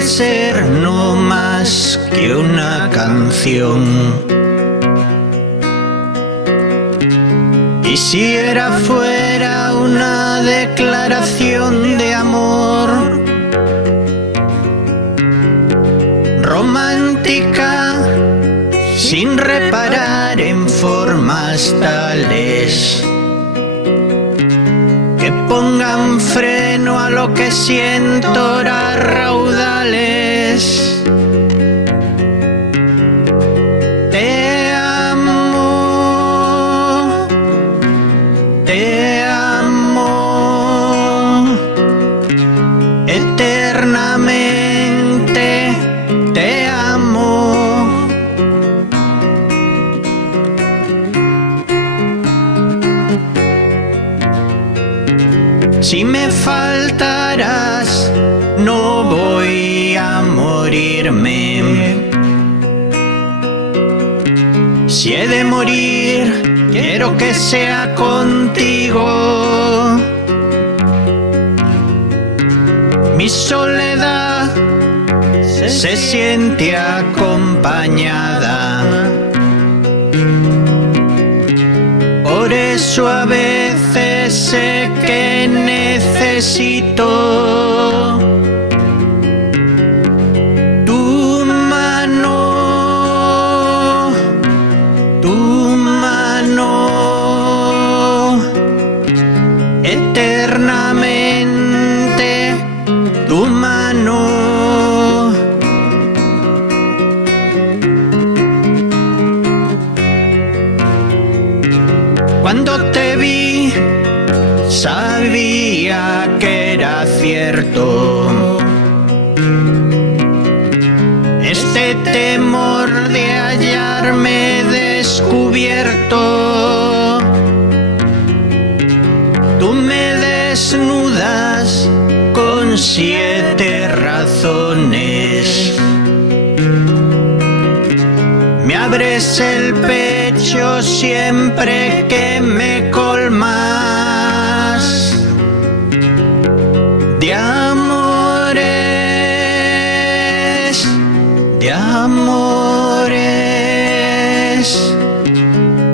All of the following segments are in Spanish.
que ser no más que una canción. Y si fuera una declaración de amor, romántica, sin reparar en formas tales que pongan freno a lo que siento a raudales. Te amo, eternamente te amo. Si me faltarás, no voy a morirme. Si he de morir, quiero que sea contigo. Mi soledad se siente acompañada. Por eso a veces sé que necesito tu mano, eternamente tu mano. Cuando te vi, sabía que era cierto este temor de hallarme descubierto. Tú me desnudas con 7 razones. Me abres el pecho siempre que me colmas de amores,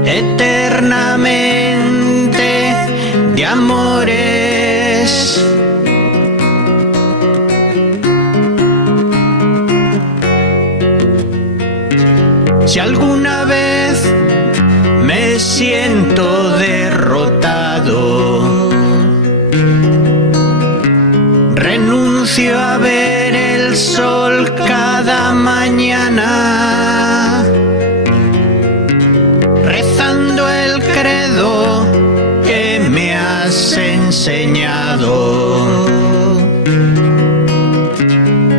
eternamente de amores. Si alguna vez me siento derrotado, renuncio a ver el sol cada mañana, rezando el credo que me has enseñado.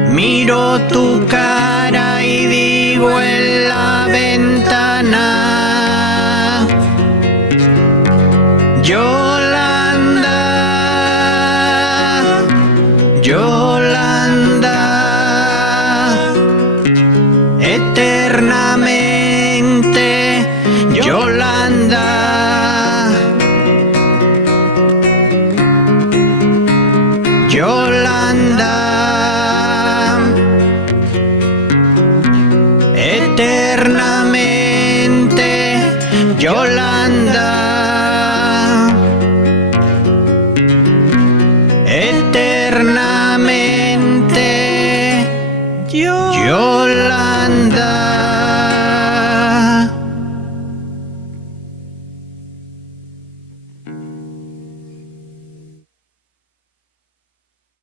Miro tu cara y digo en la ventana: Yolanda, Yolanda, eternamente Yolanda, Yolanda, eternamente Yolanda, eternamente Yolanda.